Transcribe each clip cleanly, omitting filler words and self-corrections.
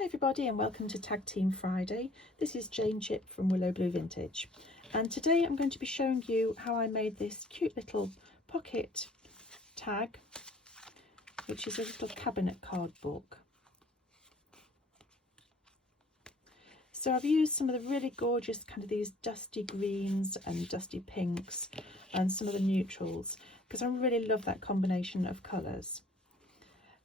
Hi everybody and welcome to Tag Team Friday. This is Jane Chipp from Willow Blue Vintage, and today I'm going to be showing you how I made this cute little pocket tag, which is a little cabinet card book. So I've used some of the really gorgeous kind of these dusty greens and dusty pinks and some of the neutrals because I really love that combination of colours.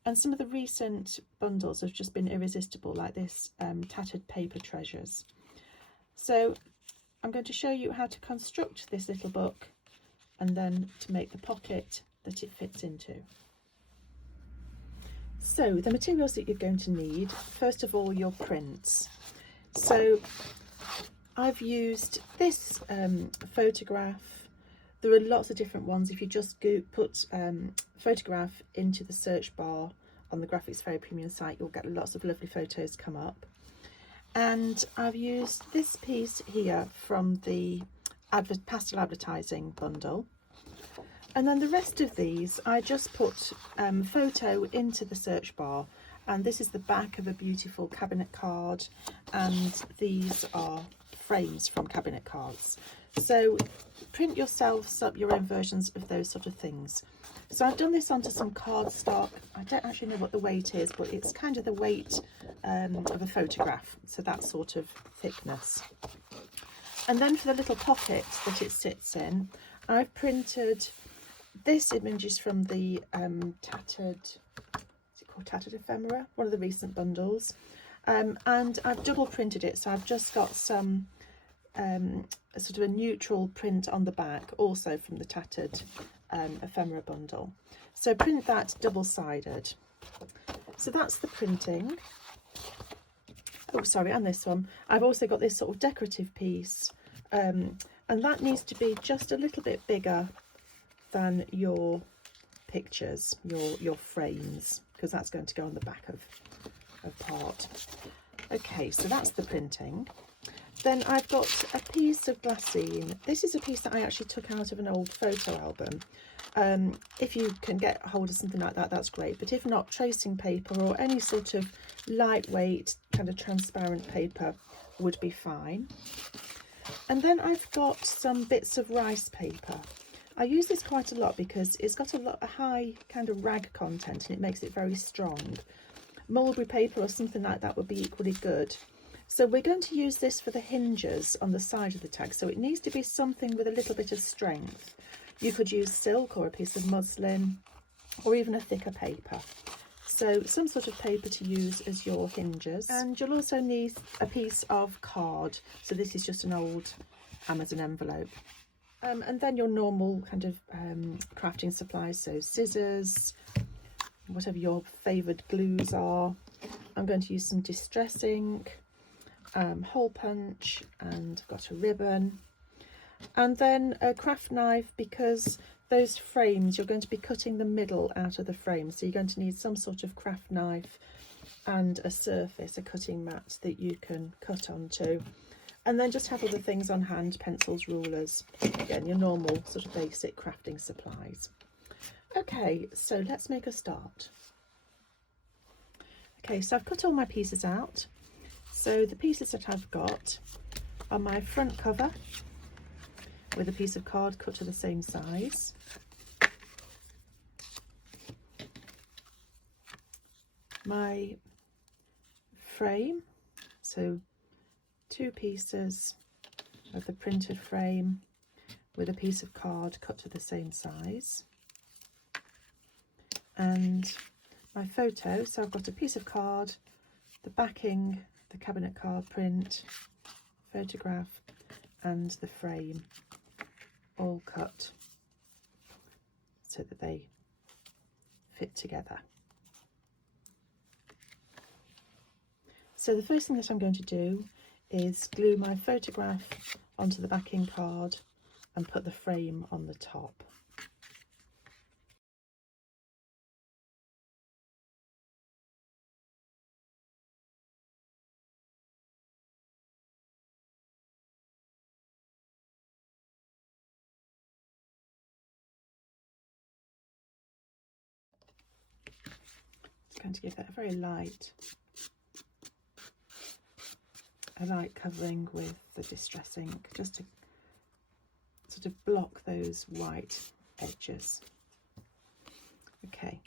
And some of the recent bundles have just been irresistible, like this tattered paper treasures. So I'm going to show you how to construct this little book and then to make the pocket that it fits into. So the materials that you're going to need, first of all, your prints. So I've used this photograph. There are lots of different ones. If you just put photograph into the search bar on the Graphics Fairy Premium site, you'll get lots of lovely photos come up. And I've used this piece here from the pastel advertising bundle. And then the rest of these, I just put photo into the search bar. And this is the back of a beautiful cabinet card. And these are frames from cabinet cards. So print yourselves up your own versions of those sort of things. So I've done this onto some cardstock. I don't actually know what the weight is, but it's kind of the weight of a photograph, so that sort of thickness. And then for the little pocket that it sits in, I've printed this images from the tattered, is it called Tattered Ephemera? One of the recent bundles. And I've double printed it, so I've just got some a sort of a neutral print on the back, also from the Tattered Ephemera bundle. So print that double-sided. So that's the printing. Oh, sorry, and this one. I've also got this sort of decorative piece, and that needs to be just a little bit bigger than your pictures, your frames, because that's going to go on the back of part. Okay, so that's the printing. Then I've got a piece of glassine. This is a piece that I actually took out of an old photo album. If you can get hold of something like that, that's great. But if not, tracing paper or any sort of lightweight kind of transparent paper would be fine. And then I've got some bits of rice paper. I use this quite a lot because it's got a high kind of rag content and it makes it very strong. Mulberry paper or something like that would be equally good. So we're going to use this for the hinges on the side of the tag, so it needs to be something with a little bit of strength. You could use silk or a piece of muslin or even a thicker paper. So some sort of paper to use as your hinges. And you'll also need a piece of card. So this is just an old Amazon envelope. And then your normal kind of crafting supplies, so scissors, whatever your favoured glues are. I'm going to use some distress ink, hole punch, and I've got a ribbon, and then a craft knife, because those frames you're going to be cutting the middle out of the frame, so you're going to need some sort of craft knife and a surface, a cutting mat that you can cut onto, and then just have other things on hand, pencils, rulers, again your normal sort of basic crafting supplies. Okay, so let's make a start. Okay, so I've cut all my pieces out. So the pieces that I've got are my front cover with a piece of card cut to the same size. My frame, so 2 pieces of the printed frame with a piece of card cut to the same size. And my photo, so I've got a piece of card, the backing, the cabinet card print, photograph, and the frame, all cut so that they fit together. So the first thing that I'm going to do is glue my photograph onto the backing card and put the frame on the top. Going to give that a very light I like covering with the Distress ink just to sort of block those white edges. Okay,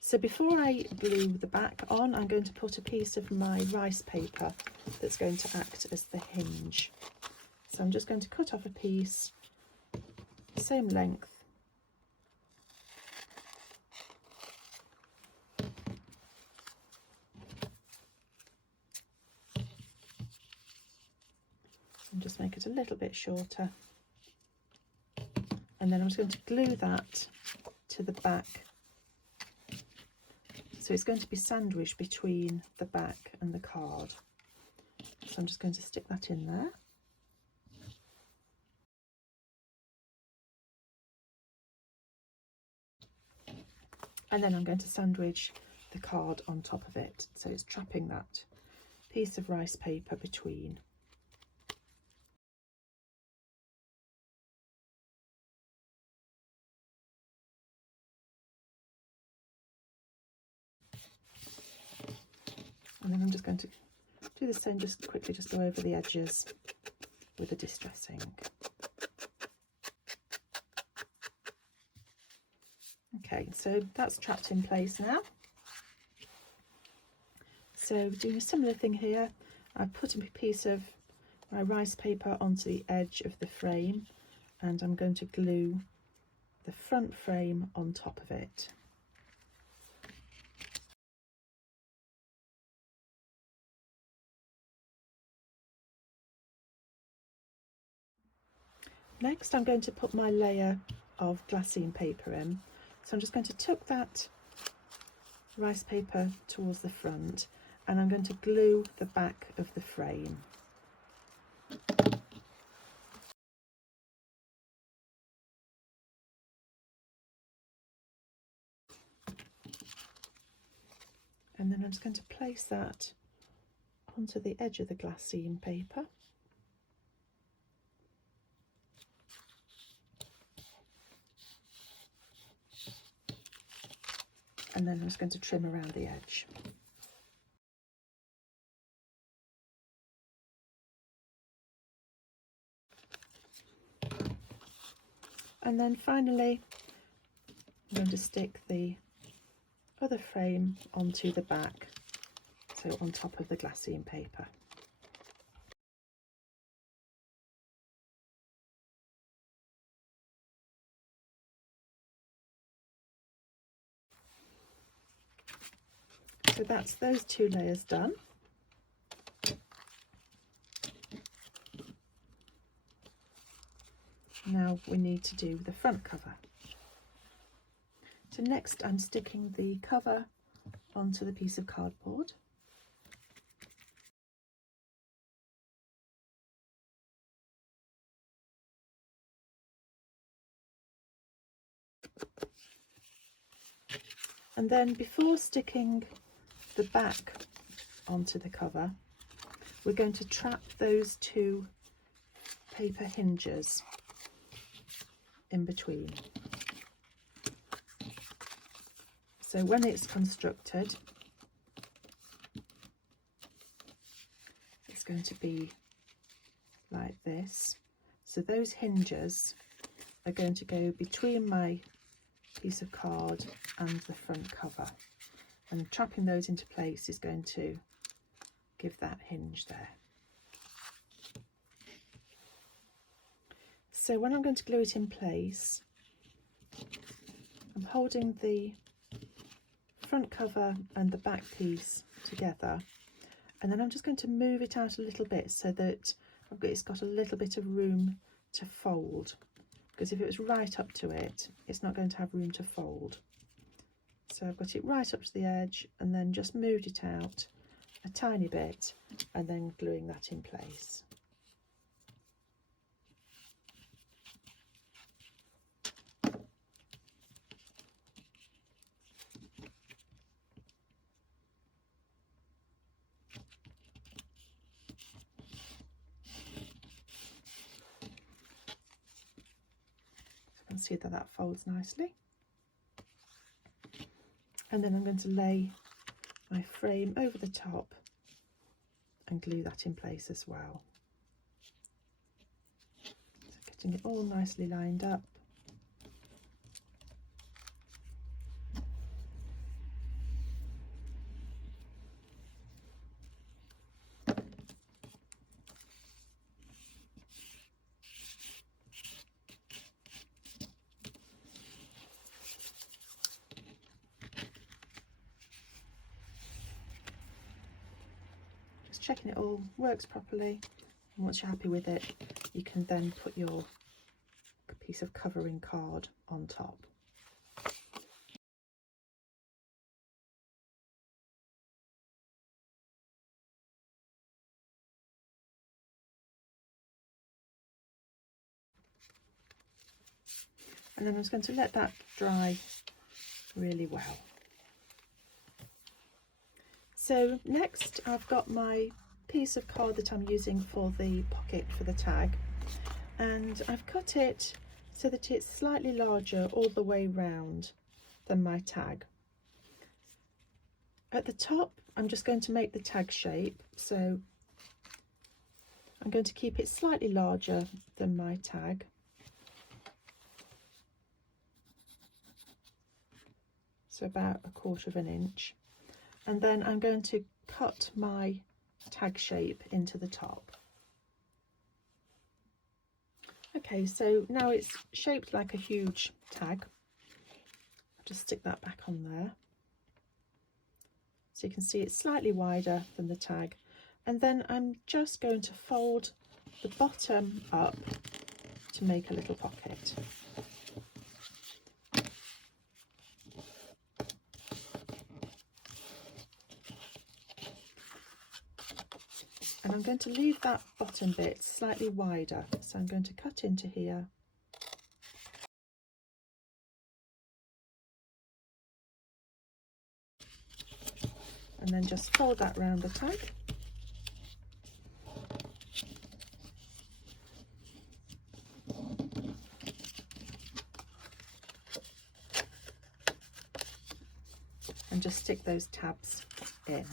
so before I glue the back on, I'm going to put a piece of my rice paper that's going to act as the hinge. So I'm just going to cut off a piece, same length, and just make it a little bit shorter, and then I'm just going to glue that to the back. So it's going to be sandwiched between the back and the card. So I'm just going to stick that in there. And then I'm going to sandwich the card on top of it. So it's trapping that piece of rice paper between. And then I'm just going to do the same, just quickly just go over the edges with the Distress ink. Okay, so that's trapped in place now. So doing a similar thing here, I've put a piece of my rice paper onto the edge of the frame, and I'm going to glue the front frame on top of it. Next, I'm going to put my layer of glassine paper in. So I'm just going to tuck that rice paper towards the front, and I'm going to glue the back of the frame. And then I'm just going to place that onto the edge of the glassine paper. And then I'm just going to trim around the edge. And then finally, I'm going to stick the other frame onto the back, so on top of the glassine paper. So that's those two layers done. Now we need to do the front cover. So next I'm sticking the cover onto the piece of cardboard. And then before sticking the back onto the cover, we're going to trap those two paper hinges in between. So when it's constructed, it's going to be like this. So those hinges are going to go between my piece of card and the front cover, and trapping those into place is going to give that hinge there. So when I'm going to glue it in place, I'm holding the front cover and the back piece together, and then I'm just going to move it out a little bit so that it's got a little bit of room to fold, because if it was right up to it, it's not going to have room to fold. So I've got it right up to the edge and then just moved it out a tiny bit and then gluing that in place. You can see that that folds nicely. And then I'm going to lay my frame over the top and glue that in place as well. So getting it all nicely lined up. Checking it all works properly, and once you're happy with it, you can then put your piece of covering card on top. And then I'm just going to let that dry really well. So next I've got my piece of card that I'm using for the pocket for the tag, and I've cut it so that it's slightly larger all the way round than my tag. At the top I'm just going to make the tag shape, so I'm going to keep it slightly larger than my tag. So about 1/4 of an inch. And then I'm going to cut my tag shape into the top. Okay, so now it's shaped like a huge tag. I'll just stick that back on there. So you can see it's slightly wider than the tag. And then I'm just going to fold the bottom up to make a little pocket. And I'm going to leave that bottom bit slightly wider, so I'm going to cut into here. And then just fold that round the tag. And just stick those tabs in.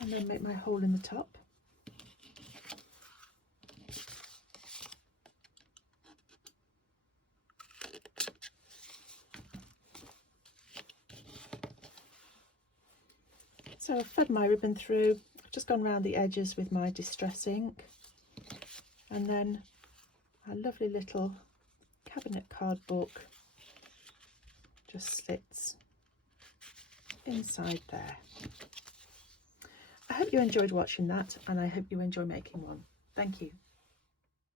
And then make my hole in the top. So I've fed my ribbon through. I've just gone around the edges with my distress ink, and then a lovely little cabinet card book just sits inside there. I hope you enjoyed watching that, and I hope you enjoy making one. Thank you.